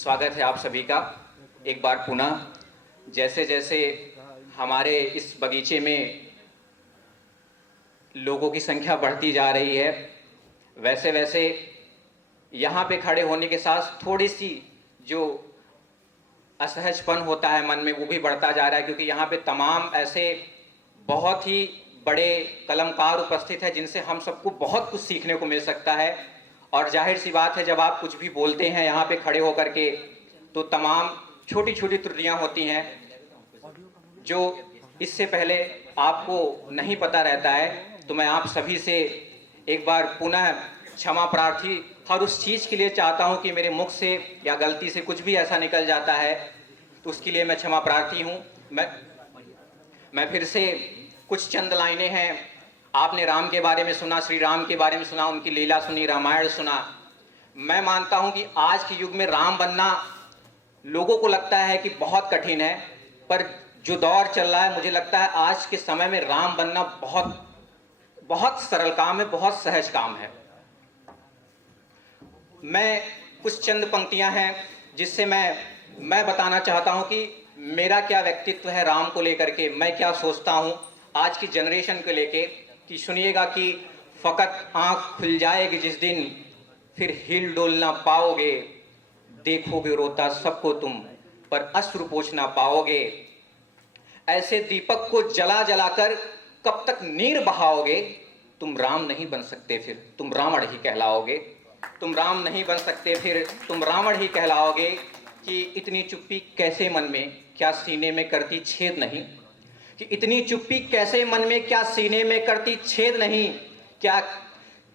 स्वागत है आप सभी का एक बार पुनः। जैसे जैसे हमारे इस बगीचे में लोगों की संख्या बढ़ती जा रही है, वैसे वैसे यहाँ पे खड़े होने के साथ थोड़ी सी जो असहजपन होता है मन में वो भी बढ़ता जा रहा है, क्योंकि यहाँ पे तमाम ऐसे बहुत ही बड़े कलमकार उपस्थित हैं जिनसे हम सबको बहुत कुछ सीखने को मिल सकता है। और जाहिर सी बात है, जब आप कुछ भी बोलते हैं यहाँ पे खड़े होकर के तो तमाम छोटी छोटी त्रुटियाँ होती हैं जो इससे पहले आपको नहीं पता रहता है। तो मैं आप सभी से एक बार पुनः क्षमा प्रार्थी हर उस चीज़ के लिए चाहता हूं कि मेरे मुख से या गलती से कुछ भी ऐसा निकल जाता है तो उसके लिए मैं क्षमा प्रार्थी हूं। मैं फिर से कुछ चंद लाइनें हैं। आपने राम के बारे में सुना, श्री राम के बारे में सुना, उनकी लीला सुनी, रामायण सुना। मैं मानता हूं कि आज के युग में राम बनना लोगों को लगता है कि बहुत कठिन है, पर जो दौर चल रहा है मुझे लगता है आज के समय में राम बनना बहुत बहुत सरल काम है, बहुत सहज काम है। मैं कुछ चंद पंक्तियां हैं जिससे मैं बताना चाहता हूं कि मेरा क्या व्यक्तित्व है राम को लेकर के, मैं क्या सोचता हूं आज की जनरेशन को लेके। कि सुनिएगा कि फकत आंख खुल जाएगी जिस दिन, फिर हिल डोल ना पाओगे, देखोगे रोता सबको तुम, पर अश्रु पोंछ ना पाओगे। ऐसे दीपक को जला जलाकर कब तक नीर बहाओगे, तुम राम नहीं बन सकते फिर तुम रावण ही कहलाओगे। तुम राम नहीं बन सकते फिर तुम रावण ही कहलाओगे। कि इतनी चुप्पी कैसे मन में, क्या सीने में करती छेद नहीं। कि इतनी चुप्पी कैसे मन में, क्या सीने में करती छेद नहीं। क्या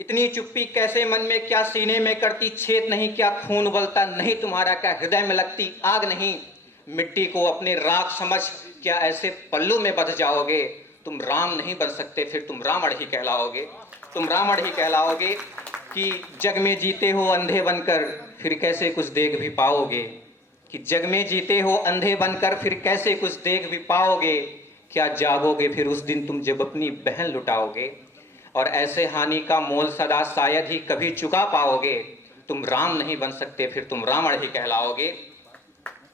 इतनी चुप्पी कैसे मन में, क्या सीने में करती छेद नहीं। क्या खून उबलता नहीं तुम्हारा, क्या हृदय में लगती आग नहीं। मिट्टी को अपने राख समझ क्या ऐसे पल्लू में बंध जाओगे। तुम राम नहीं बन सकते फिर तुम रावण ही कहलाओगे। तुम रावण ही कहलाओगे। कि जग में जीते हो अंधे बनकर, फिर कैसे कुछ देख भी पाओगे। कि जग में जीते हो अंधे बनकर, फिर कैसे कुछ देख भी पाओगे। क्या जागोगे फिर उस दिन तुम जब अपनी बहन लुटाओगे। और ऐसे हानि का मोल सदा शायद ही कभी चुका पाओगे। तुम राम नहीं बन सकते फिर तुम रावण ही कहलाओगे।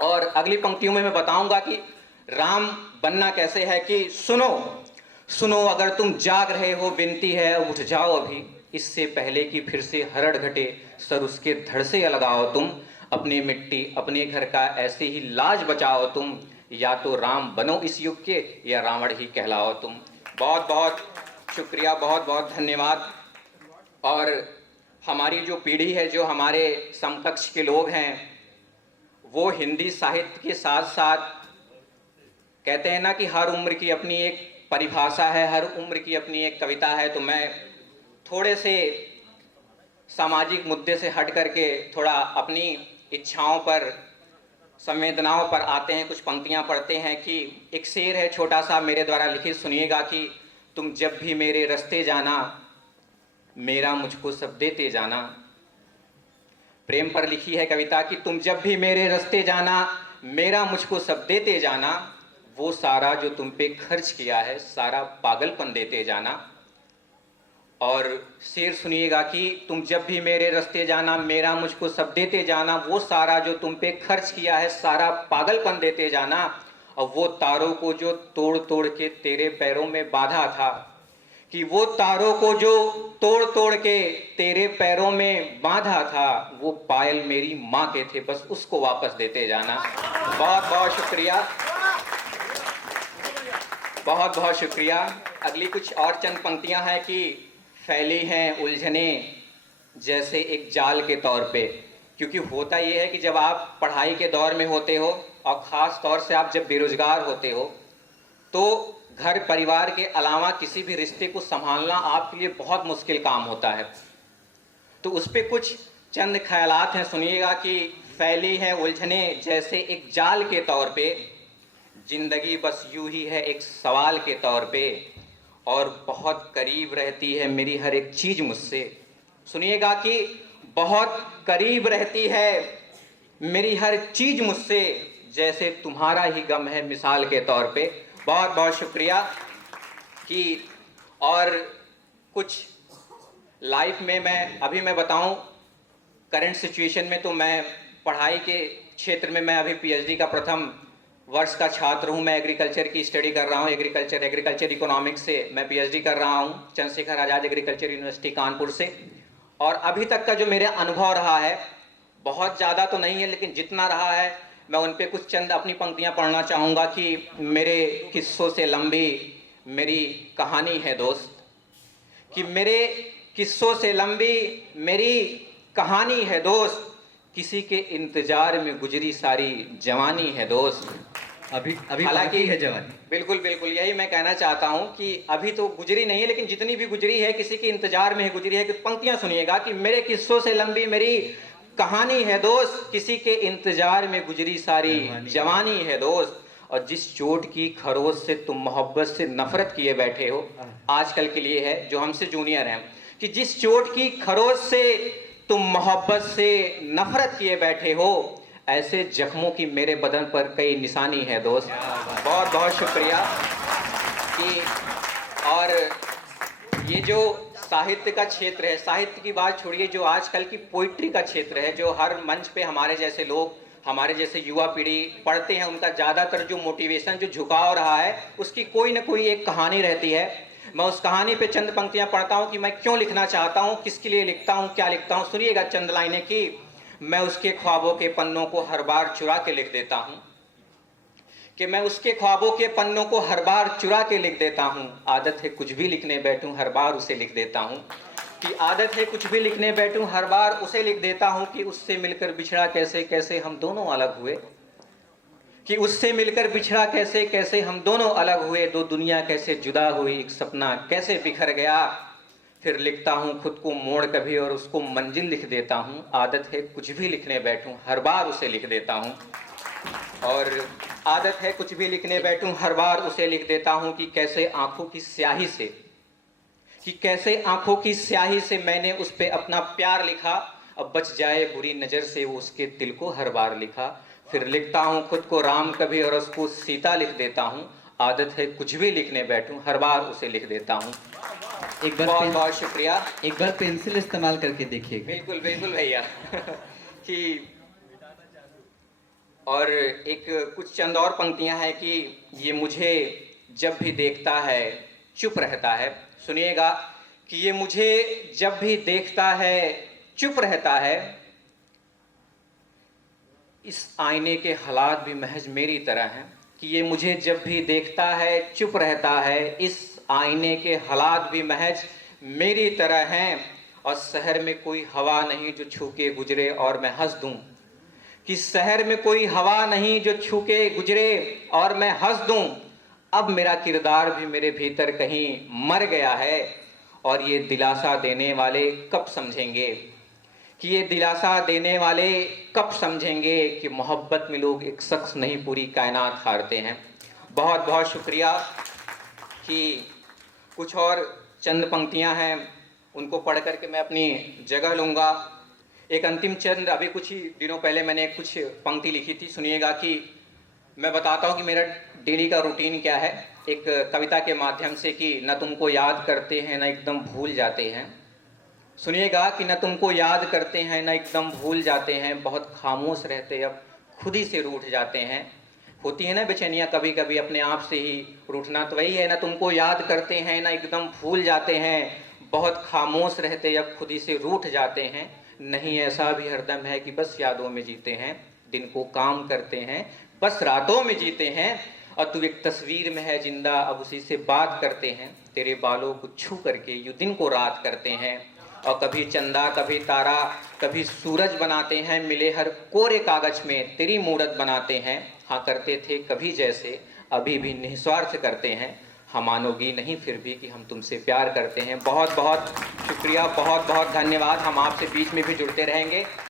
और अगली पंक्तियों में मैं बताऊंगा कि राम बनना कैसे है। कि सुनो सुनो अगर तुम जाग रहे हो, विनती है उठ जाओ अभी, इससे पहले कि फिर से हरड़ घटे सर उसके धड़ से अलगाओ तुम। अपनी मिट्टी अपने घर का ऐसे ही लाज बचाओ तुम, या तो राम बनो इस युग के या रावण ही कहलाओ तुम। बहुत बहुत शुक्रिया, बहुत बहुत धन्यवाद। और हमारी जो पीढ़ी है, जो हमारे समकक्ष के लोग हैं, वो हिंदी साहित्य के साथ साथ कहते हैं ना कि हर उम्र की अपनी एक परिभाषा है, हर उम्र की अपनी एक कविता है। तो मैं थोड़े से सामाजिक मुद्दे से हट करके थोड़ा अपनी इच्छाओं पर, संवेदनाओं पर आते हैं, कुछ पंक्तियां पढ़ते हैं। कि एक शेर है छोटा सा मेरे द्वारा लिखित, सुनिएगा। कि तुम जब भी मेरे रास्ते जाना, मेरा मुझको सब देते जाना। प्रेम पर लिखी है कविता। कि तुम जब भी मेरे रास्ते जाना, मेरा मुझको सब देते जाना। वो सारा जो तुम पे खर्च किया है, सारा पागलपन देते जाना। और शेर सुनिएगा। कि तुम जब भी मेरे रास्ते जाना, मेरा मुझको सब देते जाना। वो सारा जो तुम पे खर्च किया है, सारा पागलपन देते जाना। और वो तारों को जो तोड़ तोड़ के तेरे पैरों में बांधा था। कि वो तारों को जो तोड़ तोड़ के तेरे पैरों में बांधा था, वो पायल मेरी माँ के थे, बस उसको वापस देते जाना। बहुत बहुत शुक्रिया, बहुत बहुत शुक्रिया। अगली कुछ और चंद पंक्तियां हैं। कि फैली हैं उलझने जैसे एक जाल के तौर पे। क्योंकि होता ये है कि जब आप पढ़ाई के दौर में होते हो, और ख़ास तौर से आप जब बेरोजगार होते हो, तो घर परिवार के अलावा किसी भी रिश्ते को संभालना आपके लिए बहुत मुश्किल काम होता है। तो उस पर कुछ चंद ख्यालात हैं, सुनिएगा। कि फैली हैं उलझने जैसे एक जाल के तौर पे, जिंदगी बस यूं ही है एक सवाल के तौर पे, और बहुत करीब रहती है मेरी हर एक चीज़ मुझसे। सुनिएगा। कि बहुत करीब रहती है मेरी हर चीज़ मुझसे, जैसे तुम्हारा ही गम है मिसाल के तौर पे। बहुत बहुत शुक्रिया। कि और कुछ लाइफ में मैं बताऊं, करंट सिचुएशन में तो मैं पढ़ाई के क्षेत्र में मैं अभी पीएचडी का प्रथम वर्ष का छात्र हूं। मैं एग्रीकल्चर की स्टडी कर रहा हूं। एग्रीकल्चर इकोनॉमिक्स से मैं पीएचडी कर रहा हूं चंद्रशेखर आज़ाद एग्रीकल्चर यूनिवर्सिटी कानपुर से। और अभी तक का जो मेरा अनुभव रहा है, बहुत ज़्यादा तो नहीं है, लेकिन जितना रहा है मैं उन पे कुछ चंद अपनी पंक्तियां पढ़ना चाहूँगा कि मेरे किस्सों से लंबी मेरी कहानी है दोस्त, कि मेरे किस्सों से लंबी मेरी कहानी है दोस्त, किसी के इंतजार में गुजरी सारी जवानी है दोस्त। अभी हालांकि है जवानी। बिल्कुल बिल्कुल यही मैं कहना चाहता हूं कि अभी तो गुजरी नहीं है, लेकिन जितनी भी गुजरी है किसी के इंतजार में ही गुजरी है। कि पंक्तियां सुनिएगा कि मेरे किस्सों से लंबी मेरी कहानी है दोस्त, किसी के इंतजार में गुजरी सारी जवानी है दोस्त। और जिस चोट की खरोश से तुम मोहब्बत से नफरत किए बैठे हो, आजकल के लिए है जो हमसे जूनियर हैं, कि जिस चोट की खरोश से तुम मोहब्बत से नफरत किए बैठे हो, ऐसे जख्मों की मेरे बदन पर कई निशानी है दोस्त। बहुत बहुत शुक्रिया। कि और ये जो साहित्य का क्षेत्र है, साहित्य की बात छोड़िए, जो आजकल की पोइट्री का क्षेत्र है, जो हर मंच पे हमारे जैसे लोग, हमारे जैसे युवा पीढ़ी पढ़ते हैं, उनका ज़्यादातर जो मोटिवेशन, जो झुकाव रहा है, उसकी कोई ना कोई एक कहानी रहती है। मैं उस कहानी पे चंद पंक्तियां पढ़ता हूं कि मैं क्यों लिखना चाहता हूं, किसके लिए लिखता हूं, क्या लिखता हूं। सुनिएगा चंद लाइनें कि मैं उसके ख्वाबों के पन्नों को हर बार चुरा के लिख देता हूं, कि मैं उसके ख्वाबों के पन्नों को हर बार चुरा के लिख देता हूं। आदत है कुछ भी लिखने बैठूं हर बार उसे लिख देता हूं, कि आदत है कुछ भी लिखने बैठूं हर बार उसे लिख देता हूं। कि उससे मिलकर बिछड़ा कैसे कैसे हम दोनों अलग हुए, कि उससे मिलकर बिछड़ा कैसे कैसे हम दोनों अलग हुए। दो दुनिया कैसे जुदा हुई, एक सपना कैसे बिखर गया। फिर लिखता हूँ खुद को मोड़ कभी और उसको मंजिल लिख देता हूँ। आदत है कुछ भी लिखने बैठूं हर बार उसे लिख देता हूँ। और आदत है कुछ भी लिखने बैठूं हर बार उसे लिख देता हूँ। कि कैसे आंखों की स्याही से, कि कैसे आंखों की स्याही से मैंने उस पे अपना प्यार लिखा। अब बच जाए बुरी नज़र से वो उसके दिल को हर बार लिखा। फिर लिखता हूँ खुद को राम कभी और उसको सीता लिख देता हूँ। आदत है कुछ भी लिखने बैठूं हर बार उसे लिख देता हूँ। एक बार बहुत बहुत शुक्रिया। एक बार पेंसिल इस्तेमाल करके देखिए। बिल्कुल बिल्कुल भैया। कि और एक कुछ चंद और पंक्तियां हैं कि ये मुझे जब भी देखता है चुप रहता है। सुनिएगा कि ये मुझे जब भी देखता है चुप रहता है। इस आईने के हालात भी महज मेरी तरह हैं। कि ये मुझे जब भी देखता है चुप रहता है। इस आईने के हालात भी महज मेरी तरह हैं। और शहर में कोई हवा नहीं जो छू के गुजरे और मैं हंस दूं। कि शहर में कोई हवा नहीं जो छू के गुजरे और मैं हंस दूं। अब मेरा किरदार भी मेरे भीतर कहीं मर गया है। और ये दिलासा देने वाले कब समझेंगे, कि ये दिलासा देने वाले कब समझेंगे कि मोहब्बत में लोग एक शख्स नहीं पूरी कायनात हारते हैं। बहुत बहुत शुक्रिया। कि कुछ और चंद पंक्तियां हैं, उनको पढ़ करके मैं अपनी जगह लूँगा। एक अंतिम चंद, अभी कुछ ही दिनों पहले मैंने कुछ पंक्ति लिखी थी। सुनिएगा कि मैं बताता हूँ कि मेरा डेली का रूटीन क्या है, एक कविता के माध्यम से। कि न तुमको याद करते हैं न एकदम भूल जाते हैं। सुनिएगा कि न तुमको याद करते हैं न एकदम भूल जाते हैं। बहुत खामोश रहते अब खुद ही से रूठ जाते हैं। होती है ना बेचैनियाँ कभी कभी अपने आप से ही रूठना, तो वही है। न तुमको याद करते हैं न एकदम भूल जाते हैं। बहुत खामोश रहते अब खुद ही से रूठ जाते हैं। नहीं ऐसा भी हरदम है कि बस यादों में जीते हैं। दिन को काम करते हैं बस रातों में जीते हैं। और तू एक तस्वीर में है जिंदा अब उसी से बात करते हैं। तेरे बालों को छू करके यूँ दिन को रात करते हैं। और कभी चंदा कभी तारा कभी सूरज बनाते हैं। मिले हर कोरे कागज में तेरी मूरत बनाते हैं। हाँ करते थे कभी जैसे अभी भी निस्वार्थ करते हैं। हम मानोगी नहीं फिर भी कि हम तुमसे प्यार करते हैं। बहुत बहुत शुक्रिया, बहुत बहुत धन्यवाद। हम आपसे बीच में भी जुड़ते रहेंगे।